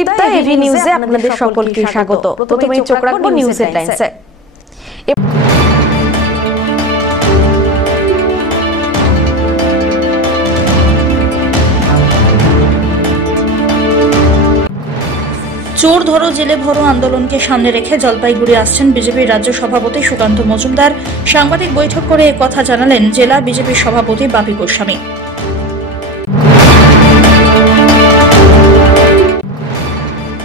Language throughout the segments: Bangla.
সুদীপ্তা, এভি নিউজে আপনাদের সকলকে স্বাগত। প্রথমেই চোখ রাখবো নিউজ হেডলাইন্সে। চোর ধরো জেলে ভরো আন্দোলনকে সামনে রেখে জলপাইগুড়ি আসছেন বিজেপির রাজ্য সভাপতি সুকান্ত মজুমদার। সাংবাদিক বৈঠক করে একথা জানালেন জেলা বিজেপির সভাপতি বাপি গোস্বামী।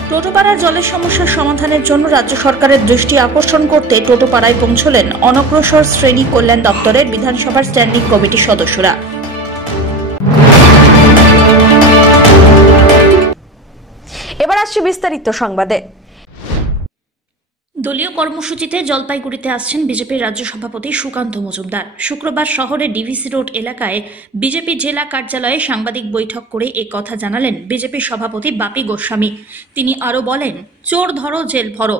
টোটোপাড়ার জলের সমস্যার সমাধানের জন্য রাজ্য সরকারের দৃষ্টি আকর্ষণ করতে টোটোপাড়ায় পৌঁছলেন অনগ্রসর শ্রেণী কল্যাণ দপ্তরের বিধানসভার স্ট্যান্ডিং কমিটির সদস্যরা। এবার আসছে বিস্তারিত সংবাদে। দলীয় কর্মসূচিতে জলপাইগুড়িতে আসছেন বিজেপির রাজ্য সভাপতি সুকান্ত মজুমদার। শুক্রবার শহরের ডিভিসি রোড এলাকায় বিজেপি জেলা কার্যালয়ে সাংবাদিক বৈঠক করে এই কথা জানালেন বিজেপির সভাপতি বাপি গোস্বামী। তিনি আরও বলেন, চোর ধরো জেল ভরো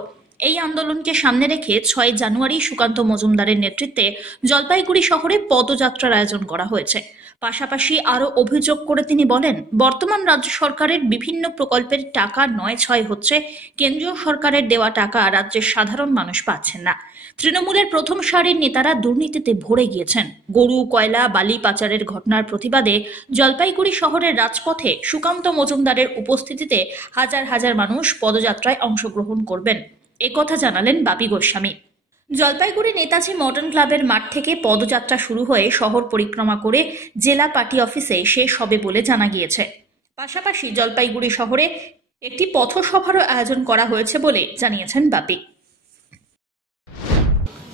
এই আন্দোলনকে সামনে রেখে 6 জানুয়ারি সুকান্ত মজুমদারের নেতৃত্বে জলপাইগুড়ি শহরে পদযাত্রার আয়োজন করা হয়েছে। পাশাপাশি আরও অভিযোগ করে তিনি বলেন, বর্তমান রাজ্য সরকারের বিভিন্ন প্রকল্পের টাকা নয় ছয় হচ্ছে, কেন্দ্রীয় সরকারের দেওয়া টাকা রাজ্যের সাধারণ মানুষ পাচ্ছেন না। তৃণমূলের প্রথম সারির নেতারা দুর্নীতিতে ভরে গিয়েছেন। গরু, কয়লা, বালি পাচারের ঘটনার প্রতিবাদে জলপাইগুড়ি শহরের রাজপথে সুকান্ত মজুমদারের উপস্থিতিতে হাজার হাজার মানুষ পদযাত্রায় অংশগ্রহণ করবেন, একথা জানালেন বাপি গোস্বামী। জলপাইগুড়ি নেতাজি মডার্ন ক্লাবের মাঠ থেকে পদযাত্রা শুরু হয়ে শহর পরিক্রমা করে জেলা পার্টি অফিসে শেষ হবে বলে জানা গিয়েছে। পাশাপাশি জলপাইগুড়ি শহরে একটি পথসভারও আয়োজন করা হয়েছে বলে জানিয়েছেন বাপি।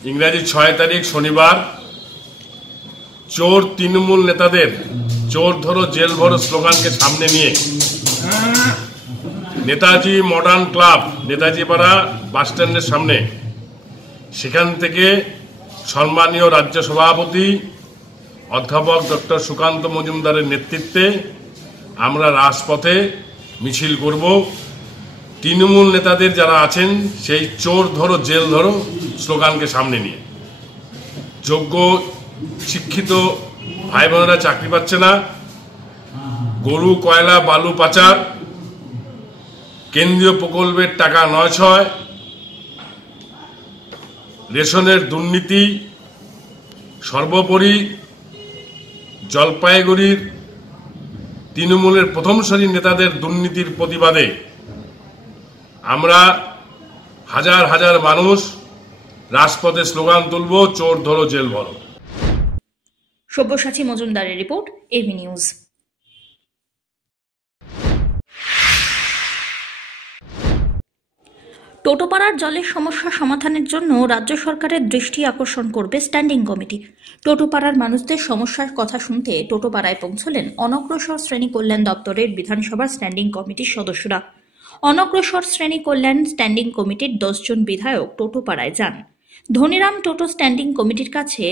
ইংরেজি 6 তারিখ শনিবার চোর তৃণমূল নেতাদের চোর ধরো জেল ভরো স্লোগানকে সামনে নিয়ে নেতাজি মডার্ন ক্লাব নেতাজি পাড়া বাসস্ট্যান্ডের সামনে, সেখান থেকে সম্মানীয় রাজ্য সভাপতি অধ্যাপক ডক্টর সুকান্ত মজুমদারের নেতৃত্বে আমরা রাজপথে মিছিল করব। তৃণমূল নেতাদের যারা আছেন সেই চোর ধরো জেল ধরো স্লোগানকে সামনে নিয়ে। যোগ্য শিক্ষিত ভাই বোনেরা চাকরি পাচ্ছে না, গরু, কয়লা, বালু পাচার, কেন্দ্রীয় প্রকল্পের টাকা নয় ছয়, রেশনের দুর্নীতি, সর্বোপরি জলপাইগুড়ির তৃণমূলের প্রথম সারির নেতাদের দুর্নীতির প্রতিবাদে আমরা হাজার হাজার মানুষ রাজপথে স্লোগান তুলব, চোর ধরো জেল ভরো। সব্যসাচী মজুমদারের রিপোর্ট, এভি নিউজ। টোটোপাড়ার জলের সমস্যা সমাধানের জন্য রাজ্য সরকারের দৃষ্টি আকর্ষণ করবে স্ট্যান্ডিং কমিটি। টোটোপাড়ার মানুষদের সমস্যার কথা শুনতে টোটোপাড়ায় পৌঁছলেন অনগ্রসর শ্রেণী কল্যাণ দপ্তরের বিধানসভার স্ট্যান্ডিং কমিটির সদস্যরা। অনগ্রসর শ্রেণী কল্যাণ স্ট্যান্ডিং কমিটির 10 জন বিধায়ক টোটোপাড়ায় যান। ধনিরাম টোটো স্ট্যান্ডিং কমিটির কাছে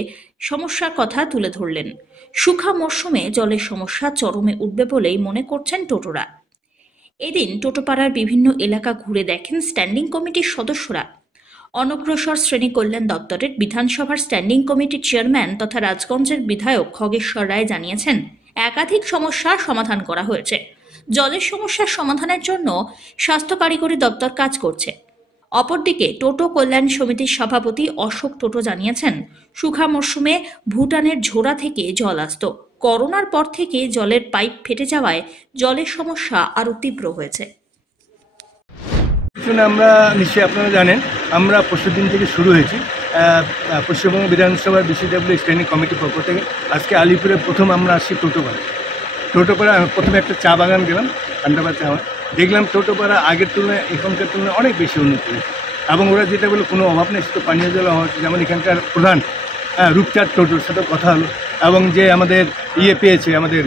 সমস্যার কথা তুলে ধরলেন। শুখা মরশুমে জলের সমস্যা চরমে উঠবে বলেই মনে করছেন টোটোরা। এদিন টোটোপাড়ার বিভিন্ন এলাকা ঘুরে দেখেন স্ট্যান্ডিং কমিটির সদস্যরা। অনগ্রসর শ্রেণী কল্যাণ দপ্তরের বিধানসভার স্ট্যান্ডিং কমিটির চেয়ারম্যান তথা রাজগঞ্জের বিধায়ক খগেশ্বর রায় জানিয়েছেন, একাধিক সমস্যা সমাধান করা হয়েছে। জলের সমস্যার সমাধানের জন্য স্বাস্থ্য কারিগরি দপ্তর কাজ করছে। অপরদিকে টোটো কল্যাণ সমিতির সভাপতি অশোক টোটো জানিয়েছেন, শুখা মরশুমে ভুটানের ঝোড়া থেকে জল আসত। করোনার পর থেকে জলের পাইপ ফেটে যাওয়ায় জলের সমস্যা আরও তীব্র হয়েছে। আমরা নিশ্চয়ই আপনারা জানেন, আমরা পরশুদিন থেকে শুরু হয়েছি পশ্চিমবঙ্গ বিধানসভার বিসিডব্লিউ স্ট্যান্ডিং কমিটির পক্ষ থেকে। আজকে আলিপুরে প্রথম আমরা আসছি টোটোপাড়া প্রথমে একটা চা বাগান গেলাম, ঠান্ডাবাদ চা, দেখলাম টোটোপাড়া আগের তুলনায় এখনকার তুলনায় অনেক বেশি উন্নতি হয়েছে এবং ওরা যেটা বলে কোনো অভাব নেই, শুধু পানীয় জল হওয়া হচ্ছে। যেমন এখানকার প্রধান রূপচাঁদ টোটোর সাথে কথা হলো এবং যে আমাদের পেয়েছে আমাদের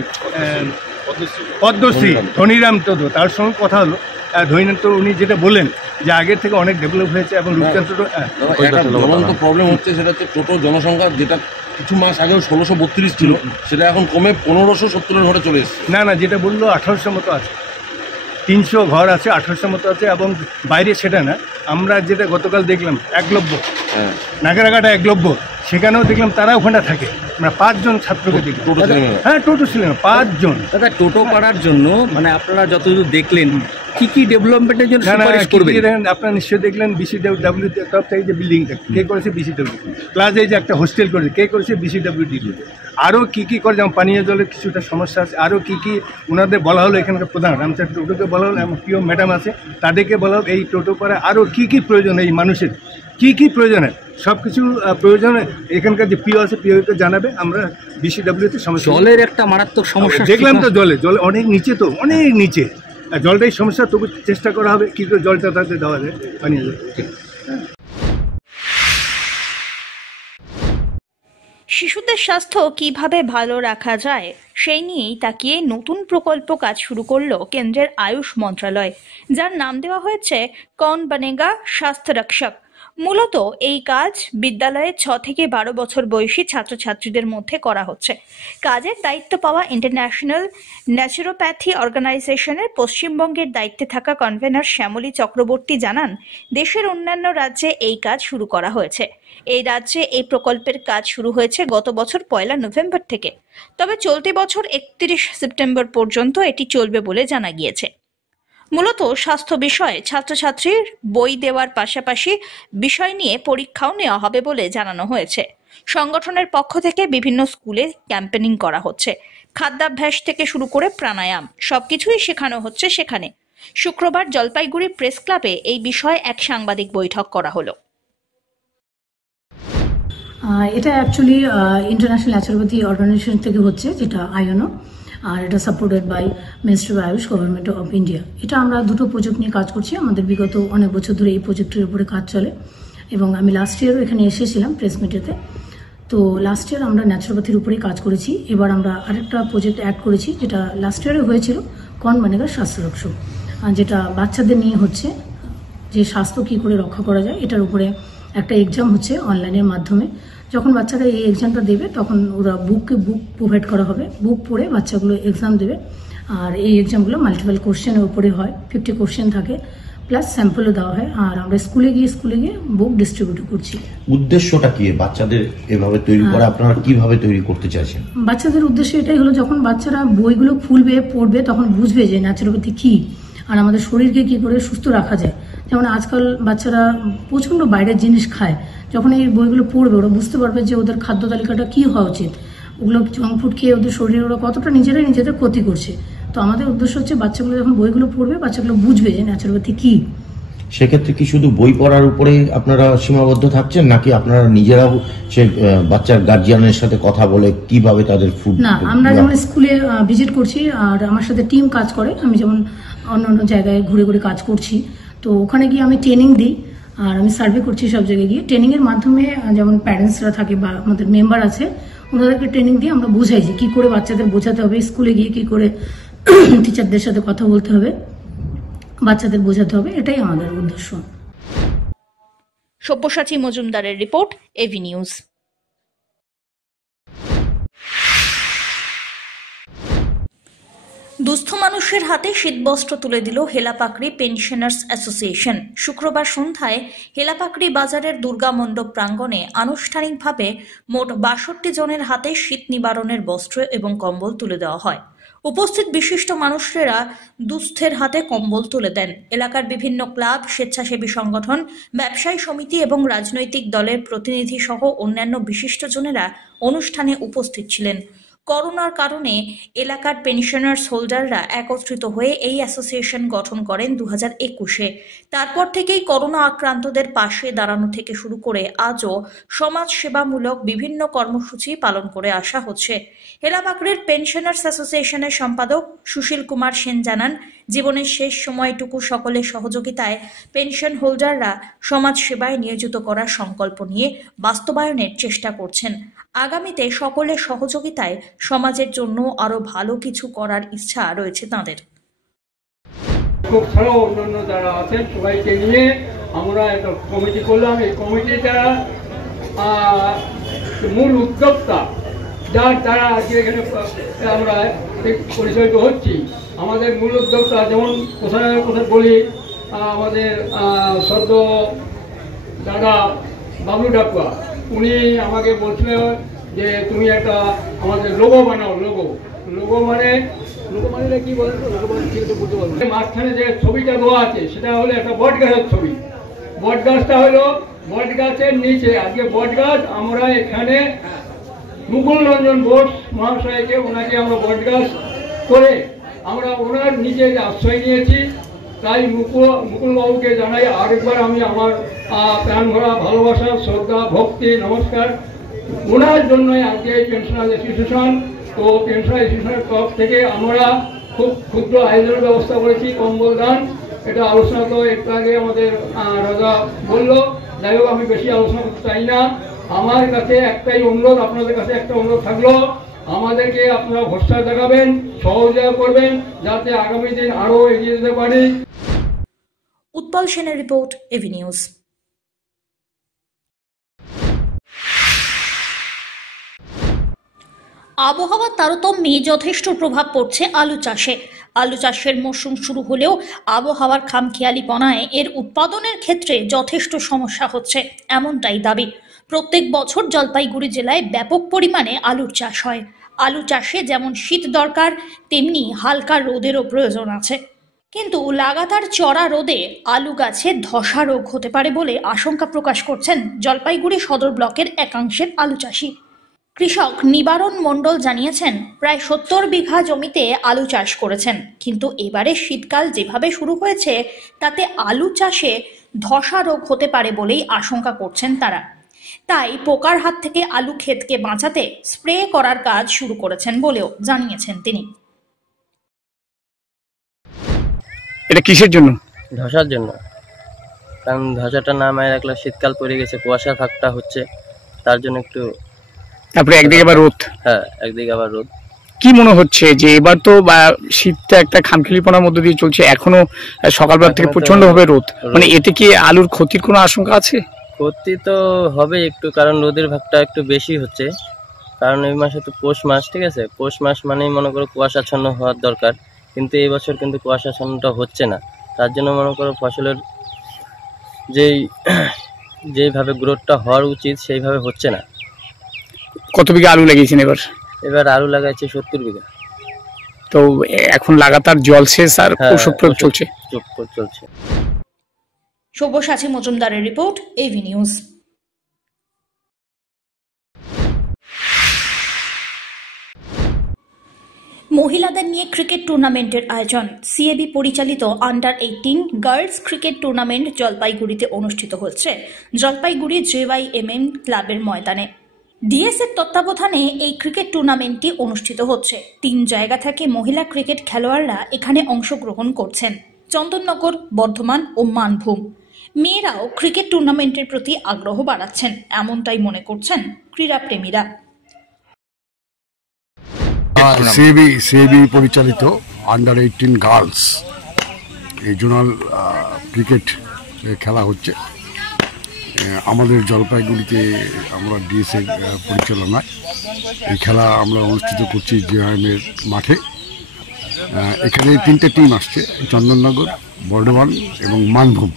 পদ্মশ্রী ধনিরাম টোটো, তার সঙ্গে কথা হলো। ধনিরাম টোটো উনি যেটা বললেন যে আগের থেকে অনেক ডেভেলপ হয়েছে এবং রূপচাঁদ টোটো জ্বলন্ত প্রবলেম হচ্ছে, সেটা হচ্ছে টোটো জনসংখ্যা যেটা কিছু মাস আগেও 1632 ছিল, সেটা এখন কমে 1570 ঘরে চলে এসেছে। না, যেটা বললো 1800 মতো আছে, 300 ঘর আছে, 1800 মতো আছে এবং বাইরে সেটা না। আমরা যেটা গতকাল দেখলাম একলব্য, নাগরাঘাটা একলব্য, সেখানেও দেখলাম তারা ওখানে থাকে। আমরা 5 জন ছাত্রকে দেখি। টোটো ছেলেমেয়েরা? হ্যাঁ, টোটো ছিলেন 5 জন। দাদা, টোটো পাড়ার জন্য মানে আপনারা যতদূর দেখলেন কি কি ডেভেলপমেন্টের জন্য সুপারিশ করবেন? আপনারা নিশ্চয়ই দেখলেন বিসিডব্লিউ তরফ থেকে যে বিল্ডিংটা কে করেছে, বিসিডব্লিউ। প্লাস এই যে একটা হোস্টেল করেছে, কে করেছে, বিসিডব্লিউডি। আরও কী কী করে, যেমন পানীয় জলের কিছুটা সমস্যা আছে, আরও কী কী ওনাদের বলা হলো। এখানকার প্রধান রামচাঁদ টোটোকে বলা হলো, আমার প্রিয় ম্যাডাম আছে, তাদেরকে বলা হোক এই টোটো করে আরও কী কী প্রয়োজন, এই মানুষের কী কী প্রয়োজন, সব কিছু প্রয়োজন এখানকার যে পিও আছে, পিওকে জানাবে। আমরা বিসিডব্লিউতে সমস্যা, জলের একটা মারাত্মক সমস্যা দেখলাম তো, জলে অনেক নিচে, তো অনেক নিচে জলটাই সমস্যা। তবু চেষ্টা করা হবে কী করে জলটা তাতে দেওয়া যায়, পানীয় জল। শিশুদের স্বাস্থ্য কিভাবে ভালো রাখা যায় সেই নিয়েই তাকিয়ে নতুন প্রকল্প কাজ শুরু করলো কেন্দ্রের আয়ুষ মন্ত্রণালয়, যার নাম দেওয়া হয়েছে কৌন বনেগা স্বাস্থ্য রক্ষক। মূলত এই কাজ বিদ্যালয়ে 6 থেকে 12 বছর বয়সী ছাত্রছাত্রীদের মধ্যে করা হচ্ছে। কাজের দায়িত্ব পাওয়া ইন্টারন্যাশনাল ন্যাচুরোপ্যাথি অর্গানাইজেশনের পশ্চিমবঙ্গের দায়িত্বে থাকা কনভেনর শ্যামলী চক্রবর্তী জানান, দেশের অন্যান্য রাজ্যে এই কাজ শুরু করা হয়েছে। এই রাজ্যে এই প্রকল্পের কাজ শুরু হয়েছে গত বছর 1 নভেম্বর থেকে, তবে চলতি বছর 31 সেপ্টেম্বর পর্যন্ত এটি চলবে বলে জানা গিয়েছে। মূলত স্বাস্থ্য বিষয়ে ছাত্রছাত্রীর বই দেওয়ার পাশাপাশি বিষয় নিয়ে পরীক্ষাও নেওয়া হবে বলে জানানো হয়েছে। সংগঠনের পক্ষ থেকে বিভিন্ন স্কুলে ক্যাম্পেনিং করা হচ্ছে। খাদ্যাভ্যাস থেকে শুরু করে প্রাণায়াম সবকিছুই শেখানো হচ্ছে সেখানে। শুক্রবার জলপাইগুড়ি প্রেস ক্লাবে এই বিষয়ে এক সাংবাদিক বৈঠক করা হলো। এটা অ্যাকচুয়ালি ইন্টারন্যাশনাল ন্যাচুরোপ্যাথি অর্গানাইজেশন থেকে হচ্ছে, যেটা আইএনও, আর এটা supported by ministry of AYUSH, government of India. এটা আমরা দুটো প্রজেক্ট নিয়ে কাজ করছি। আমাদের বিগত অনেক বছর ধরে এই প্রজেক্টের উপরে কাজ চলে এবং আমি লাস্ট ইয়ারও এখানে এসেছিলাম প্রেস মিটেতে। তো লাস্ট ইয়ার আমরা ন্যাচুরোপ্যাথির উপরেই কাজ করেছি। এবার আমরা আরেকটা প্রজেক্ট অ্যাড করেছি, যেটা লাস্ট ইয়ারে হয়েছিল কৌন বনেগা স্বাস্থ্য রক্ষক, যেটা বাচ্চাদের নিয়ে হচ্ছে, যে স্বাস্থ্য কী করে রক্ষা করা যায় এটার উপরে একটা এক্সাম হচ্ছে অনলাইনের মাধ্যমে। যখন বাচ্চারা এই এক্সামটা দেবে তখন ওরা বুক প্রোভাইড করা হবে, বুক পড়ে বাচ্চাগুলো এক্সাম দেবে। আর এই এক্সামগুলো মাল্টিপল কোশ্চেনের উপরে হয়, 50 কোশ্চেন থাকে, প্লাস স্যাম্পলও দেওয়া হয়। আর আমরা স্কুলে গিয়ে বুক ডিস্ট্রিবিউট করছি। উদ্দেশ্যটা কি বাচ্চাদের এভাবে তৈরি করা, আপনারা কিভাবে তৈরি করতে চাইছেন? বাচ্চাদের উদ্দেশ্য এটাই হলো, যখন বাচ্চারা বইগুলো খুলবে, পড়বে, তখন বুঝবে যে ন্যাচুরোপ্যাথি কী আর আমাদের শরীরকে কী করে সুস্থ রাখা যায়। যেমন আজকাল বাচ্চারা প্রচণ্ড বাইরের জিনিস খায়, যখন এই বইগুলো পড়বে ওরা বুঝতে পারবে যে ওদের খাদ্য তালিকাটা কী হওয়া উচিত। ওগুলো জাঙ্ক ফুড খেয়ে ওদের শরীরে ওরা কতটা নিজেদের ক্ষতি করছে। তো আমাদের উদ্দেশ্য হচ্ছে বাচ্চাগুলো যখন বইগুলো পড়বে, বাচ্চাগুলো বুঝবে যে ন্যাচুরোপ্যাথি কী। সেক্ষেত্রে কি শুধু বই পড়ার উপরে আপনারা সীমাবদ্ধ থাকছেন, নাকি আপনারা নিজেরাও সে বাচ্চার গার্জিয়ানের সাথে কথা বলে কিভাবে তাদের ফুড? না, আমরা যেমন স্কুলে ভিজিট করছি আর আমার সাথে টিম কাজ করে, আমি যেমন অন্য জায়গায় ঘুরে ঘুরে কাজ করছি, তো ওখানে গিয়ে আমি ট্রেনিং দিই আর আমি সার্ভে করছি সব জায়গায় গিয়ে। ট্রেনিংয়ের মাধ্যমে যেমন প্যারেন্টসরা থাকে বা আমাদের মেম্বার আছে, ওনাদেরকে ট্রেনিং দিয়ে আমরা বোঝাই যে কী করে বাচ্চাদের বোঝাতে হবে, স্কুলে গিয়ে কী করে টিচারদের সাথে কথা বলতে হবে, বাচ্চাদের বোঝাতে হবে, এটাই আমাদের উদ্দেশ্য। সব্যসাচী মজুমদারের রিপোর্ট, এভি নিউজ। দুস্থ মানুষের হাতে শীতবস্ত্র তুলে দিল হেলাপাকড়ি পেনশনার্স অ্যাসোসিয়েশন। শুক্রবার সন্ধ্যায় হেলাপাকড়ি বাজারের দুর্গা মণ্ডপ প্রাঙ্গণে আনুষ্ঠানিকভাবে মোট 62 জনের হাতে শীত নিবারণের বস্ত্র এবং কম্বল তুলে দেওয়া হয়। উপস্থিত বিশিষ্ট মানুষেরা দুস্থের হাতে কম্বল তুলে দেন। এলাকার বিভিন্ন ক্লাব, স্বেচ্ছাসেবী সংগঠন, ব্যবসায়ী সমিতি এবং রাজনৈতিক দলের প্রতিনিধি সহ অন্যান্য বিশিষ্টজনেরা অনুষ্ঠানে উপস্থিত ছিলেন। করোনার কারণে এলাকার পেনশনার্স হোল্ডাররা একত্রিত হয়ে এই অ্যাসোসিয়েশন গঠন করেন 2021-এ। তারপর থেকেই করোনা আক্রান্তদের পাশে দাঁড়ানো থেকে শুরু করে আজও সমাজ সেবামূলক বিভিন্ন কর্মসূচি পালন করে আসা হচ্ছে। হেলাপাকড়ির পেনশনার্স অ্যাসোসিয়েশনের সম্পাদক সুশীল কুমার সেন জানান, জীবনের শেষ সময়টুকু সকলের সহযোগিতায় পেনশন হোল্ডাররা সমাজ সেবায় নিয়োজিত করার সংকল্প নিয়ে বাস্তবায়নের চেষ্টা করছেন। আগামীতে সকলের সহযোগিতায় সমাজের জন্য আরো ভালো কিছু করার ইচ্ছা রয়েছে তাঁদের। ছাড়াও অন্যান্য যারা আছেন সবাইকে নিয়ে আমরা একটা কমিটি করলাম। এই কমিটিটা মূল উদ্যোক্তা, যার দ্বারা আজকে এখানে আমরা পরিচালিত হচ্ছি। আমাদের মূল উদ্যোক্তা যেমন কোথায় বলি, আমাদের সদ্য দাদা বাবলু ডাকুয়া, উনি আমাকে বলছিলেন যে তুমি একটা আমাদের লোগো বানাও। লোগো মানে কি বলেন তো? লোগো মানে ঠিক বলতে পারবো না। মাঝখানে যে ছবিটা দেওয়া আছে সেটা হলো একটা বট গাছের ছবি। বট গাছটা হলো বট গাছের নিচে, আজকে বট গাছ আমরা এখানে মুকুল রঞ্জন বোস মহাশয়কে, ওনাকে আমরা বট গাছ করে আমরা ওনার নিচে আশ্রয় নিয়েছি। তাই মুকুলবাবুকে জানাই আরেকবার আমি আমার প্রাণ ভরা ভালোবাসা, শ্রদ্ধা, ভক্তি, নমস্কার। ওনার জন্যই আজকে এই পেনশনার অ্যাসোসিয়েশন, তো পেনশনার অ্যাসোসিয়েশনের তরফ থেকে আমরা খুব ক্ষুদ্র আয়োজনের ব্যবস্থা করেছি, কম্বল দান। এটা আলোচনা তো একটু আগে আমাদের রাজা বললো। যাই হোক, আমি বেশি আলোচনা করতে চাই না। আমার কাছে একটাই অনুরোধ, আপনাদের কাছে একটা অনুরোধ থাকলো, আমাদেরকে আপনারা ভরসা দেখাবেন, সহযোগিতা করবেন, যাতে আগামী দিন আরো এগিয়ে যেতে পারি। উৎপল সেনের রিপোর্ট, এভি নিউজ। আবহাওয়ার তারতম্যে যথেষ্ট প্রভাব পড়ছে আলু চাষে। আলু চাষের মরশুম শুরু হলেও আবহাওয়ার খামখেয়ালিপনায় এর উৎপাদনের ক্ষেত্রে যথেষ্ট সমস্যা হচ্ছে, এমনটাই দাবি। প্রত্যেক বছর জলপাইগুড়ি জেলায় ব্যাপক পরিমাণে আলুর চাষ হয়। আলু চাষে যেমন শীত দরকার, তেমনি হালকা রোদেরও প্রয়োজন আছে। কিন্তু লাগাতার চড়া রোদে আলু গাছে ধসা রোগ হতে পারে বলে আশঙ্কা প্রকাশ করছেন জলপাইগুড়ি সদর ব্লকের একাংশের আলু চাষি। কৃষক নিবারণ মণ্ডল জানিয়েছেন, প্রায় 70 বিঘা জমিতে আলু চাষ করেছেন, কিন্তু এবারে শীতকাল যেভাবে শুরু হয়েছে তাতে আলু চাষে ধসা রোগ হতে পারে বলেই আশঙ্কা করছেন তারা। তাই পোকার হাত থেকে আলু ক্ষেতকে বাঁচাতে স্প্রে করার কাজ শুরু করেছেন বলেও জানিয়েছেন তিনি। এটা কিসের জন্য? ধসার জন্য, কারণ ধসাটা না মায় রাখলে শীতকাল পড়ে গেছে, কুয়াশার ভাগটা হচ্ছে, তার জন্য একটু। তারপরে একদিকে আবার রোদ। হ্যাঁ, একদিকে আবার রোদ। কি মনে হচ্ছে যে এবার তো শীতটা একটা খামখেয়ালিপনার মধ্যে দিয়ে চলছে, এখনো সকালবেলা থেকে প্রচন্ড ভাবে রোদ, মানে এতে কি আলুর ক্ষতির কোনো আশঙ্কা আছে? ক্ষতি তো হবে একটু, কারণ রোদের ভাগটা একটু বেশি হচ্ছে। কারণ এই মাসে তো পৌষ মাস, ঠিক আছে, পৌষ মাস মানেই মনে করো কুয়াশাচ্ছন্ন হওয়ার দরকার, কিন্তু এই বছর কিন্তু কুয়াশাচ্ছন্নটা হচ্ছে না। তার জন্য মনে করো ফসলের যেইভাবে গ্রোথটা হওয়ার উচিত সেইভাবে হচ্ছে না। কত বিঘা আলু লাগিয়েছেন এবার? এবার আলু লাগাইছে 70 বিঘা। তো এখন লাগাতার জলসেচ আর ওষুধ প্রয়োগ চলছে। সব্যসাচী মজুমদারের রিপোর্ট, এভি নিউজ। মহিলাদের নিয়ে ক্রিকেট টুর্নামেন্টের আয়োজন। সিএবি পরিচালিত আন্ডার 18 গার্লস ক্রিকেট টুর্নামেন্ট জলপাইগুড়িতে অনুষ্ঠিত হচ্ছে জলপাইগুড়ি JYMM ক্লাবের ময়দানে। ডিএসএর তত্ত্বাবধানে এই ক্রিকেট টুর্নামেন্টটি অনুষ্ঠিত হচ্ছে। 3 জায়গা থেকে মহিলা ক্রিকেট খেলোয়াড়রা এখানে অংশগ্রহণ করছেন, চন্দননগর, বর্ধমান ও মানভূম। মেয়েরাও ক্রিকেট টুর্নামেন্টের প্রতি আগ্রহ বাড়াচ্ছেন, এমনটাই মনে করছেন ক্রীড়াপ্রেমীরা। সিএবি পরিচালিত আন্ডার 18 গার্লস এই জোনাল ক্রিকেট খেলা হচ্ছে আমাদের জলপাইগুড়িতে। আমরা ডিএসএর পরিচালনায় এই খেলা আমরা অনুষ্ঠিত করছি JYM-এর মাঠে। এখানে 3টে টিম আসছে, চন্দননগর, বর্ধমান এবং মানভূম।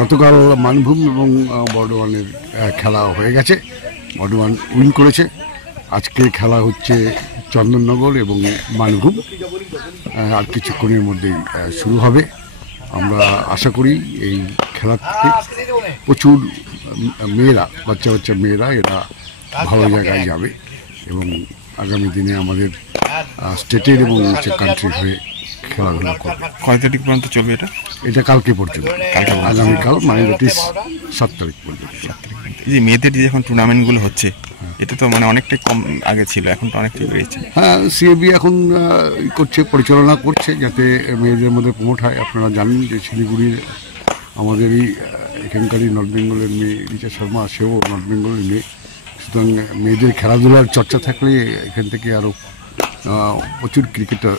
গতকাল মানভূম এবং বর্ধমানের খেলা হয়ে গেছে, বর্ধমান উইন করেছে। আজকে খেলা হচ্ছে চন্দননগর এবং মানভূম, আর কিছুক্ষণের মধ্যেই শুরু হবে। আমরা আশা করি এই খেলা থেকে প্রচুর মেয়েরা, বাচ্চা মেয়েরা, এরা ভালো জায়গায় যাবে এবং আগামী দিনে আমাদের স্টেটের এবং কান্ট্রির হয়ে খেলাধুলা করবে। কয় তারিখ পর্যন্ত চলবে এটা? এটা কালকে পর্যন্ত, আগামীকাল, মানে 7 তারিখ পর্যন্ত। এই যে মেয়েদের যে এখন টুর্নামেন্টগুলো হচ্ছে, এটা তো মানে অনেকটাই কম আগে ছিল, এখন তো অনেকটাই বেড়েছে। হ্যাঁ, সিএবি এখন করছে, পরিচালনা করছে যাতে মেয়েদের মধ্যে প্রমোট হয়। আপনারা জানেন যে শিলিগুড়ির আমাদেরই এখানকারই নর্থ বেঙ্গলের মেয়ে রিচা শর্মা, সেও নর্থ বেঙ্গলের মেয়ে। সুতরাং মেয়েদের খেলাধুলার চর্চা থাকলে এখান থেকে আরও প্রচুর ক্রিকেটার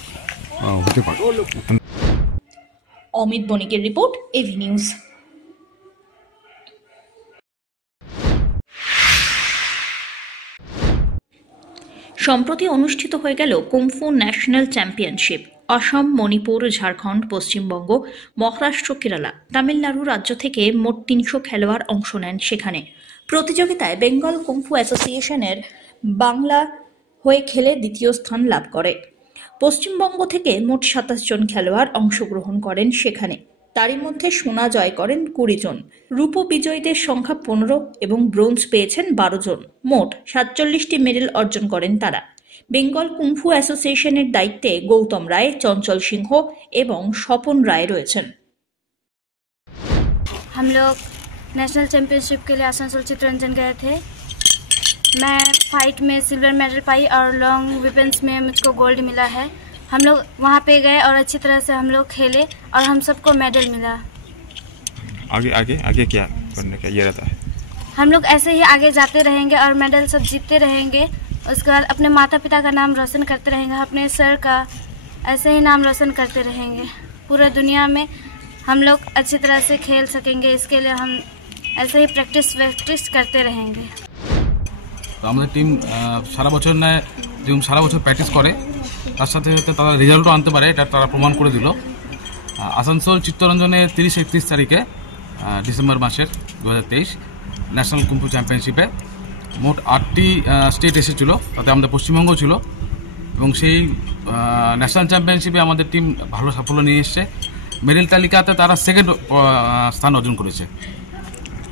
হতে পারে। অমিত বণিকের রিপোর্ট, এভি নিউজ। সম্প্রতি অনুষ্ঠিত হয়ে গেল kung fu national championship. Assam, Manipur, Jharkhand, Paschimbanga, Maharashtra, Kerala, Tamil Nadu রাজ্য থেকে মোট 300 খেলোয়াড় অংশ নেন সেখানে। প্রতিযোগিতায় বেঙ্গল কুম্ফু অ্যাসোসিয়েশনের বাংলা হয়ে খেলে দ্বিতীয় স্থান লাভ করে। পশ্চিমবঙ্গ থেকে মোট 27 জন খেলোয়াড় অংশগ্রহণ করেন সেখানে, তারই মধ্যে সোনা জয় করেন 20 জন, রূপ বিজয়ীদের সংখ্যা 15 এবং ব্রোঞ্জ পেয়েছেন 12 জন। মোট 47টি মেডেল অর্জন করেন তারা। বেঙ্গল কুম্ফু অ্যাসোসিয়েশনের দায়িত্বে গৌতম রায়, চঞ্চল সিংহ এবং স্বপন রায় রয়েছেন। हम लोग नेशनल चैंपियनशिप के लिए आसनसोल चित्तरंजन गए थे। मैं फाइट में सिल्वर मेडल पाई और लॉन्ग वेपन्स में मुझको गोल्ड मिला है। हम लोग वहाँ पे गए और अच्छी तरह से हम लोग खेले और हम सबको मेडल मिला। आगे आगे आगे क्या करने का ये रहता है? हम लोग ऐसे ही आगे जाते रहेंगे और मेडल सब जीतते रहेंगे। उसके बाद अपने माता पिता का नाम रोशन करते रहेंगे, अपने सर का ऐसे ही नाम रोशन करते रहेंगे। पूरा दुनिया में हम लोग अच्छी तरह से खेल सकेंगे, इसके लिए हम ऐसे ही प्रैक्टिस करते रहेंगे। তো আমাদের টিম সারা বছর নেয়, যেমন সারা বছর প্র্যাকটিস করে, তার সাথে সাথে তারা রেজাল্টও আনতে পারে, এটা তারা প্রমাণ করে দিল। আসানসোল চিত্তরঞ্জনে 30-31 তারিখে ডিসেম্বর মাসের 2023 ন্যাশনাল কুম্ফু চ্যাম্পিয়নশিপে মোট 8টি স্টেট এসেছিলো, তাতে আমাদের পশ্চিমবঙ্গ ছিল। এবং সেই ন্যাশনাল চ্যাম্পিয়নশিপে আমাদের টিম ভালো সাফল্য নিয়ে এসছে। মেডেল তালিকাতে তারা সেকেন্ড স্থান অর্জন করেছে।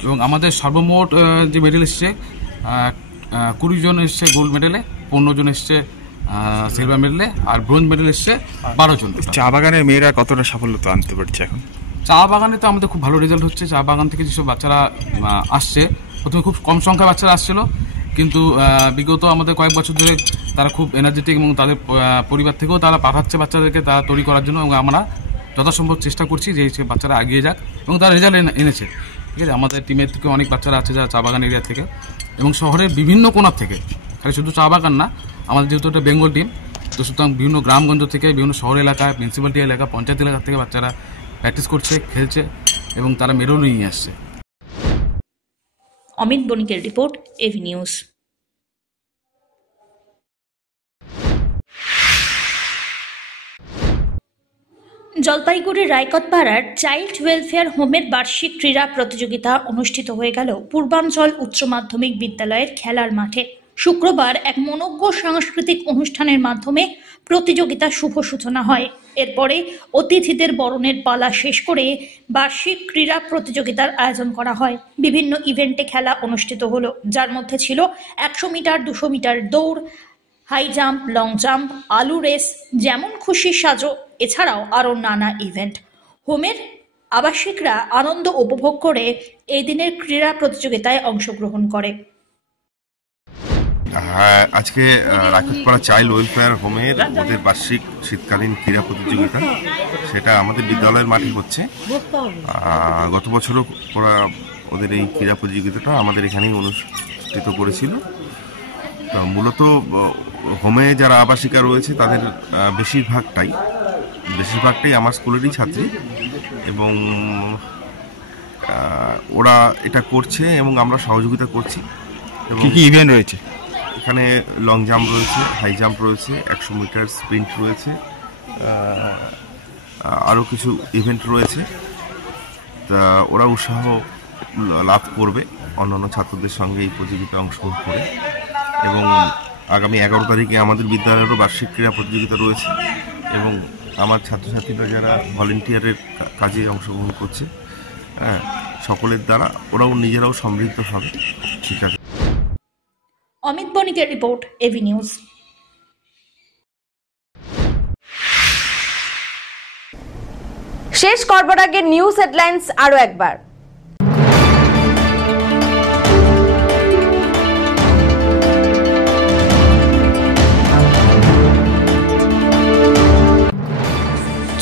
এবং আমাদের সর্বমোট যে মেডেল এসছে 20 জন এসছে গোল্ড মেডেলে, 15 জন এসছে সিলভার মেডেলে, আর ব্রোঞ্জ মেডেল এসছে 12 জন। চা বাগানের মেয়েরা কতটা সাফল্য তো আনতে পারছে এখন? চা বাগানে তো আমাদের খুব ভালো রেজাল্ট হচ্ছে। চা বাগান থেকে যেসব বাচ্চারা আসছে, প্রথমে খুব কম সংখ্যায় বাচ্চারা আসছিল, কিন্তু বিগত আমাদের কয়েক বছর ধরে তারা খুব এনার্জেটিক এবং তাদের পরিবার থেকেও তারা পাঠাচ্ছে বাচ্চাদেরকে তারা তৈরি করার জন্য। এবং আমরা যথাসম্ভব চেষ্টা করছি যে বাচ্চারা এগিয়ে যাক, এবং তারা রেজাল্ট এনেছে। ঠিক আছে, আমাদের টিমের থেকে অনেক বাচ্চারা আছে যারা চা বাগান এরিয়া থেকে এবং শহরের বিভিন্ন কোণার থেকে, খালি শুধু চা বাগান না, আমাদের যেহেতু একটা বেঙ্গল টিম, তো সুতরাং বিভিন্ন গ্রামগঞ্জ থেকে, বিভিন্ন শহর এলাকায়, মিউনিসিপ্যালিটি এলাকা, পঞ্চায়েত এলাকা থেকে বাচ্চারা প্র্যাকটিস করছে, খেলছে এবং তারা মেডেলও নিয়ে আসছে। অমিত বণিকের রিপোর্ট, এভি নিউজ। জলপাইগুড়ির রায়কতপাড়ার চাইল্ড ওয়েলফেয়ার হোমের বার্ষিক ক্রীড়া প্রতিযোগিতা অনুষ্ঠিত হয়ে গেল পূর্বাঞ্চল উচ্চ মাধ্যমিক বিদ্যালয়ের খেলার মাঠে। শুক্রবার এক মনোজ্ঞ সাংস্কৃতিক অনুষ্ঠানের মাধ্যমে প্রতিযোগিতার শুভ সূচনা হয়। এরপরে অতিথিদের বরণের পালা শেষ করে বার্ষিক ক্রীড়া প্রতিযোগিতার আয়োজন করা হয়। বিভিন্ন ইভেন্টে খেলা অনুষ্ঠিত হলো, যার মধ্যে ছিল 100 মিটার, 200 মিটার দৌড়, হাই জাম্প, লং জাম্প, আলু রেস, যেমন খুশি সাজো, এছাড়াও আরও নানা ইভেন্ট। হোমের আবাসিকরা আনন্দ উপভোগ করে এই দিনের ক্রীড়া প্রতিযোগিতায় অংশগ্রহণ করে। হ্যাঁ, আজকে রায়কতপাড়া চাইল্ড ওয়েলফেয়ার হোমের ওদের বার্ষিক শীতকালীন ক্রীড়া প্রতিযোগিতা, সেটা আমাদের বিদ্যালয়ের মাঠে হচ্ছে। গত বছরও ওরা ওদের এই ক্রীড়া প্রতিযোগিতাটা আমাদের এখানেই অনুষ্ঠিত করেছিল। মূলত হোমে যারা আবাসিকা রয়েছে তাদের বেশিরভাগটাই আমার স্কুলেরই ছাত্রী, এবং ওরা এটা করছে এবং আমরা সহযোগিতা করছি। কি কি ইভেন্ট রয়েছে এখানে? লং জাম্প রয়েছে, হাই জাম্প রয়েছে, 100 মিটার স্প্রিন্ট রয়েছে, আরও কিছু ইভেন্ট রয়েছে। তা ওরা উৎসাহ লাভ করবে অন্যান্য ছাত্রদের সঙ্গে এই প্রতিযোগিতায় অংশগ্রহণ করে। এবং আগামী 11 তারিখে আমাদের বিদ্যালয়েরও বার্ষিক ক্রীড়া প্রতিযোগিতা রয়েছে, এবং আমার ছাত্রছাত্রীরা যারা ভলেন্টিয়ারের কাজে অংশগ্রহণ করছে, সকলের দ্বারা ওরাও নিজেরাও সমৃদ্ধ হবে। ঠিক আছে। অমিত বণিকের রিপোর্ট, এভি নিউজ। শেষ করবার আগে নিউজ হেডলাইন্স আরো একবার।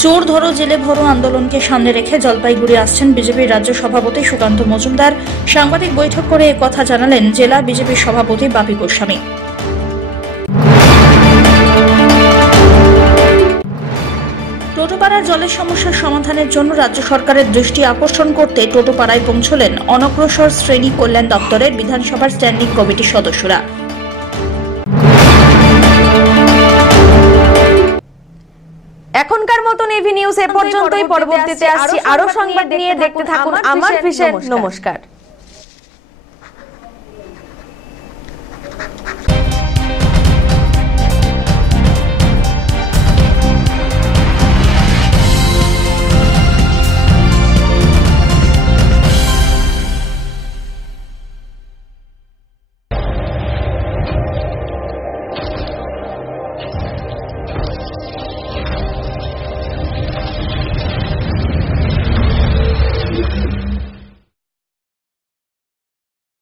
চোর ধরো জেলে ভরো আন্দোলনকে সামনে রেখে জলপাইগুড়ি আসছেন বিজেপির রাজ্য সভাপতি সুকান্ত মজুমদার। সাংবাদিক বৈঠক করে একথা জানালেন জেলা বিজেপির সভাপতি বাপি গোস্বামী। টোটোপাড়ার জলের সমস্যার সমাধানের জন্য রাজ্য সরকারের দৃষ্টি আকর্ষণ করতে টোটোপাড়ায় পৌঁছলেন অনগ্রসর শ্রেণী কল্যাণ দপ্তরের বিধানসভার স্ট্যান্ডিং কমিটির সদস্যরা। এখনকার মতন এভি নিউজ এ পর্যন্তই। পরবর্তীতে আসছি আরো সংবাদ নিয়ে। দেখতে থাকুন আমার ভিশন। নমস্কার।